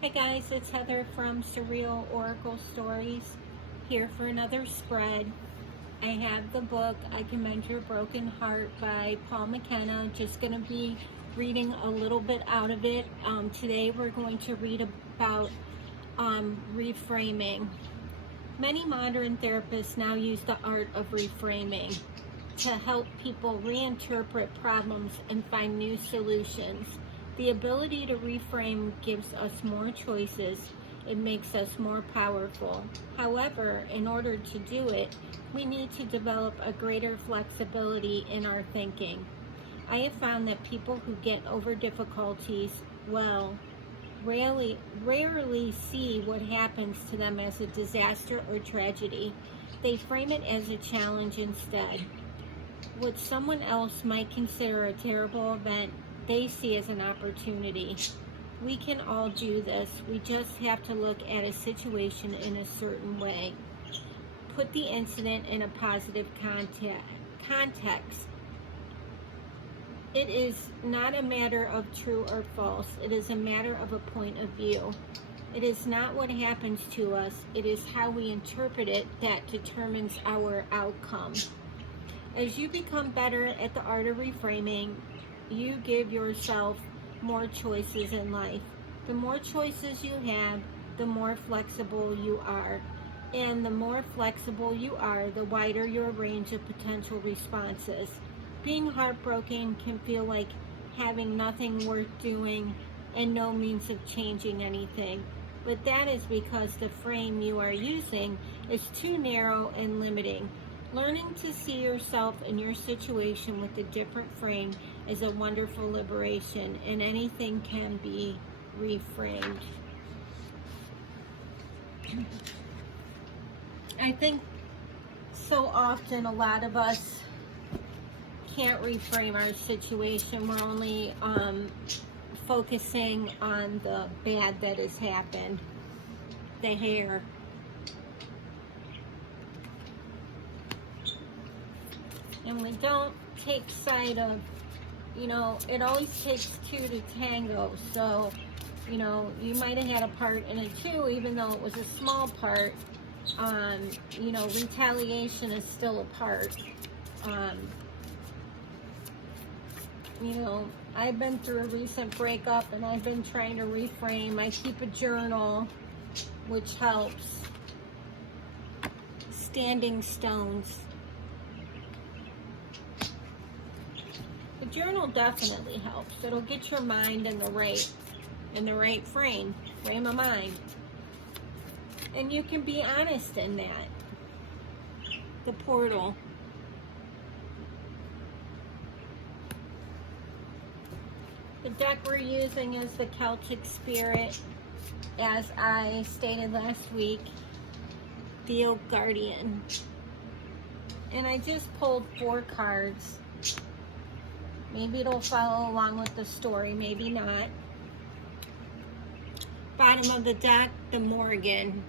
Hi guys, it's Heather from Surreal Oracle Stories, here for another spread. I have the book I Can Mend Your Broken Heart by Paul McKenna. Just going to be reading a little bit out of it. Today we're going to read about reframing. Many modern therapists now use the art of reframing to help people reinterpret problems and find new solutions. The ability to reframe gives us more choices. It makes us more powerful. However, in order to do it, we need to develop a greater flexibility in our thinking. I have found that people who get over difficulties, rarely see what happens to them as a disaster or tragedy. They frame it as a challenge instead. What someone else might consider a terrible event, they see as an opportunity. We can all do this. We just have to look at a situation in a certain way. Put the incident in a positive context. It is not a matter of true or false. It is a matter of a point of view. It is not what happens to us. It is how we interpret it that determines our outcome. As you become better at the art of reframing, you give yourself more choices in life. The more choices you have, the more flexible you are. And the more flexible you are, the wider your range of potential responses. Being heartbroken can feel like having nothing worth doing and no means of changing anything. But that is because the frame you are using is too narrow and limiting. Learning to see yourself and your situation with a different frame is a wonderful liberation, and anything can be reframed. I think so often a lot of us can't reframe our situation. We're only focusing on the bad that has happened. The hair. And we don't take sight of, it always takes two to tango. So, you might have had a part in it too, even though it was a small part. Retaliation is still a part. I've been through a recent breakup and I've been trying to reframe. I keep a journal, which helps. Standing stones. The journal definitely helps. It'll get your mind in the right frame of mind. And you can be honest in that. The portal. The deck we're using is the Celtic Spirit, as I stated last week, the Oak Guardian. And I just pulled 4 cards. Maybe it'll follow along with the story, maybe not. Bottom of the deck, the Morgan.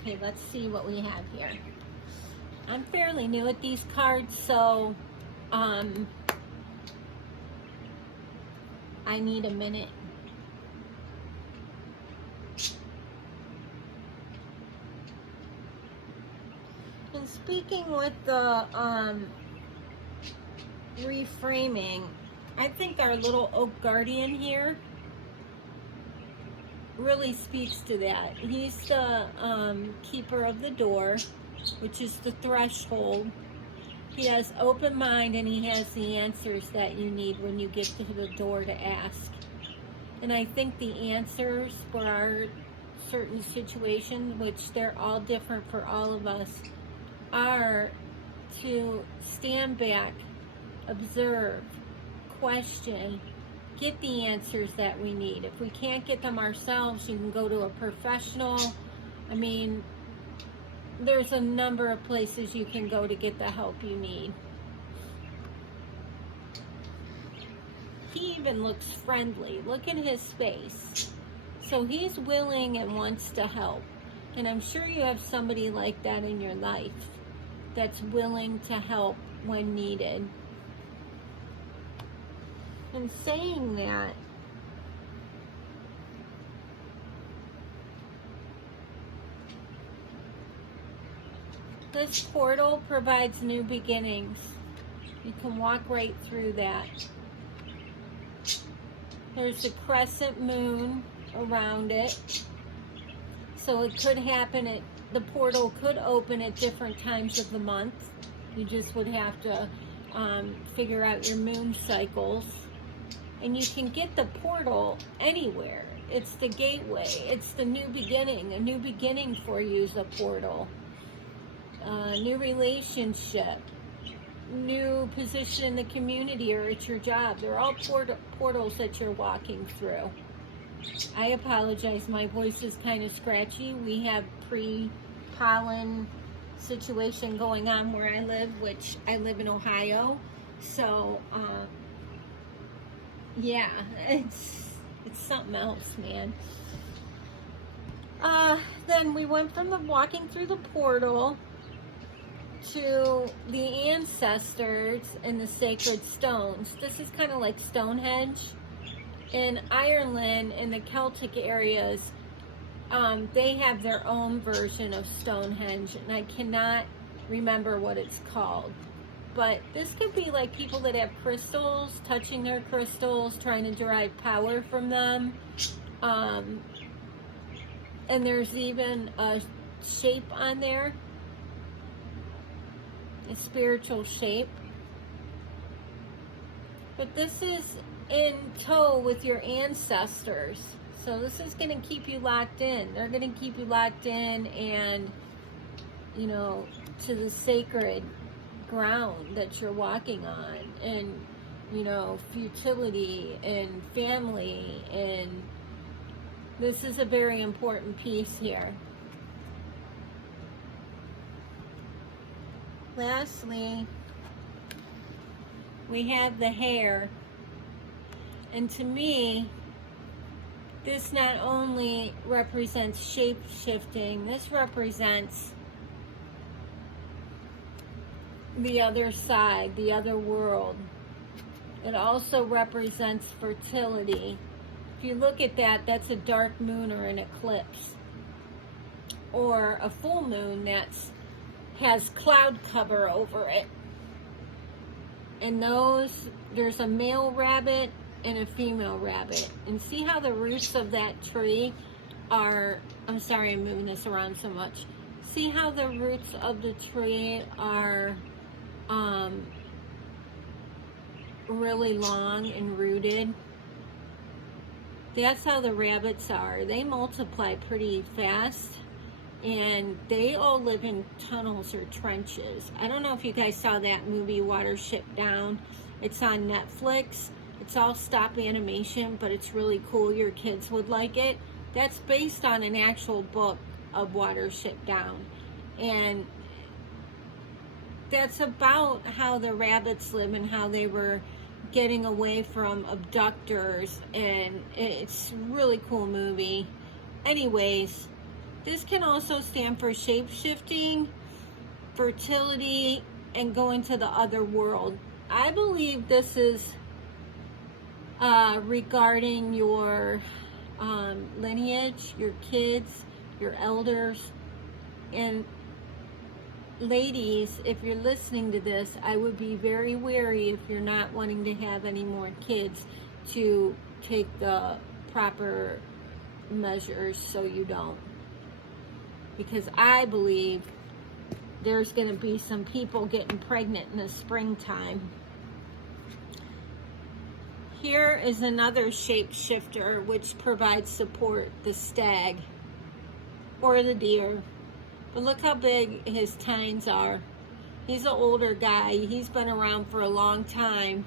Okay, let's see what we have here. I'm fairly new at these cards, so I need a minute. And speaking with the reframing, I think our little Oak Guardian here really speaks to that. He's the keeper of the door, which is the threshold. He has open mind and he has the answers that you need when you get to the door to ask. And I think the answers for our certain situations, which they're all different for all of us, are to stand back, observe, question, get the answers that we need. If we can't get them ourselves, you can go to a professional. I mean, there's a number of places you can go to get the help you need. He even looks friendly. Look at his face. So he's willing and wants to help. And I'm sure you have somebody like that in your life that's willing to help when needed. And saying that, This portal provides new beginnings. You can walk right through that. There's a crescent moon around it. So it could happen the portal could open at different times of the month. You just would have to figure out your moon cycles. And you can get the portal anywhere. It's the gateway. It's the new beginning. A new beginning for you is a portal. New relationship. New position in the community or at your job. They're all portals that you're walking through. I apologize. My voice is kind of scratchy. We have pre-pollen situation going on where I live, which I live in Ohio. So, yeah, it's something else, man. Then we went from the walking through the portal to the ancestors and the sacred stones. This is kind of like Stonehenge. In Ireland, in the Celtic areas, they have their own version of Stonehenge, and I cannot remember what it's called. But this could be like people that have crystals, touching their crystals, trying to derive power from them. And there's even a shape on there, a spiritual shape. But this is in tow with your ancestors. So this is going to keep you locked in. They're going to keep you locked in and, you know, to the sacred ground that you're walking on, and, you know, futility and family, and this is a very important piece here. Lastly, we have the hair. And to me, this not only represents shape-shifting, this represents the other side, the other world. It also represents fertility. If you look at that, that's a dark moon or an eclipse. Or a full moon that has cloud cover over it. And there's a male rabbit and a female rabbit. And see how the roots of that tree are, I'm sorry I'm moving this around so much. See how the roots of the tree are really long and rooted? That's how the rabbits are. They multiply pretty fast, and they all live in tunnels or trenches. I don't know if you guys saw that movie, Watership Down. It's on Netflix. It's all stop animation, but it's really cool. Your kids would like it. That's based on an actual book of Watership Down. And that's about how the rabbits live and how they were getting away from abductors. And it's a really cool movie. Anyways, this can also stand for shape-shifting, fertility, and going to the other world. I believe this is regarding your lineage, your kids, your elders. And ladies, if you're listening to this, I would be very wary if you're not wanting to have any more kids to take the proper measures so you don't. Because I believe there's going to be some people getting pregnant in the springtime. Here is another shapeshifter which provides support, the stag or the deer. But look how big his tines are. He's an older guy. He's been around for a long time.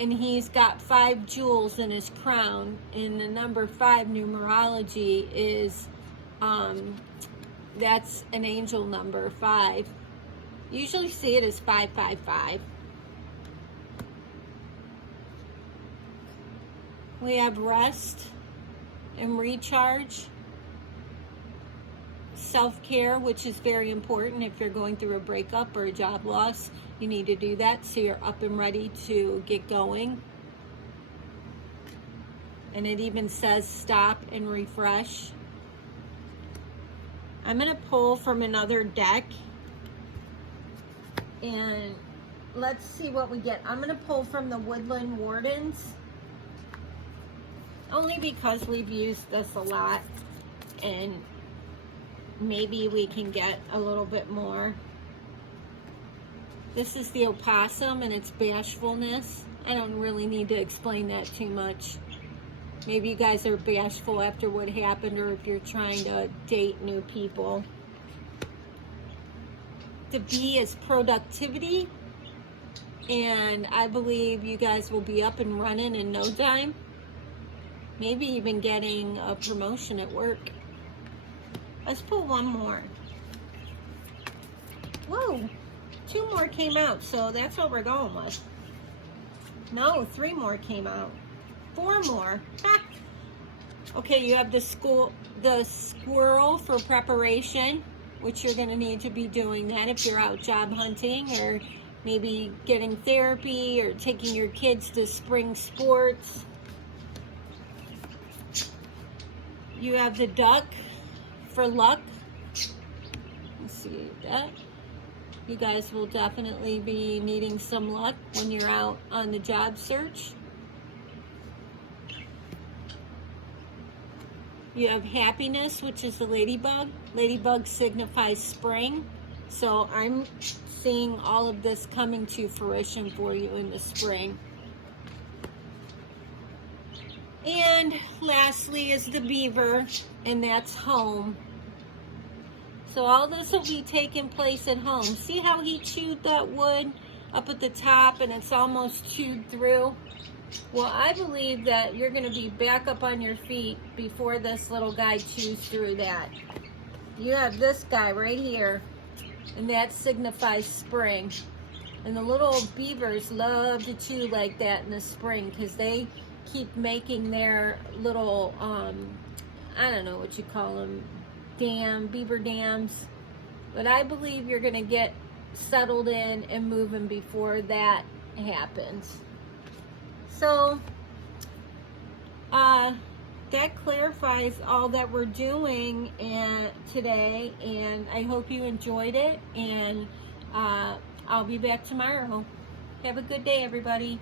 And he's got 5 jewels in his crown. And the number 5 numerology is, that's an angel number, 5. You usually see it as 555. We have rest and recharge, self-care, which is very important. If you're going through a breakup or a job loss, you need to do that so you're up and ready to get going. And it even says stop and refresh. I'm going to pull from another deck, and let's see what we get. I'm going to pull from the Woodland Wardens, only because we've used this a lot, and maybe we can get a little bit more. This is the opossum, and it's bashfulness. I don't really need to explain that too much. Maybe you guys are bashful after what happened, or if you're trying to date new people. The B is productivity, and I believe you guys will be up and running in no time. Maybe even getting a promotion at work. Let's pull one more. Whoa, 2 more came out, so that's what we're going with. No, 3 more came out. 4 more. Ha! Okay, you have the squirrel for preparation, which you're going to need to be doing that if you're out job hunting, or maybe getting therapy, or taking your kids to spring sports. You have the duck for luck. Let's see that. You guys will definitely be needing some luck when you're out on the job search. You have happiness, which is the ladybug. Ladybug signifies spring. So I'm seeing all of this coming to fruition for you in the spring. And lastly is the beaver, and that's home. So all this will be taking place at home. See how he chewed that wood up at the top and it's almost chewed through? Well, I believe that you're going to be back up on your feet before this little guy chews through that. You have this guy right here, and that signifies spring. And the little beavers love to chew like that in the spring because they keep making their little, I don't know what you call them, beaver dams. But I believe you're going to get settled in and moving before that happens. So, that clarifies all that we're doing today, and I hope you enjoyed it, and I'll be back tomorrow. Have a good day, everybody.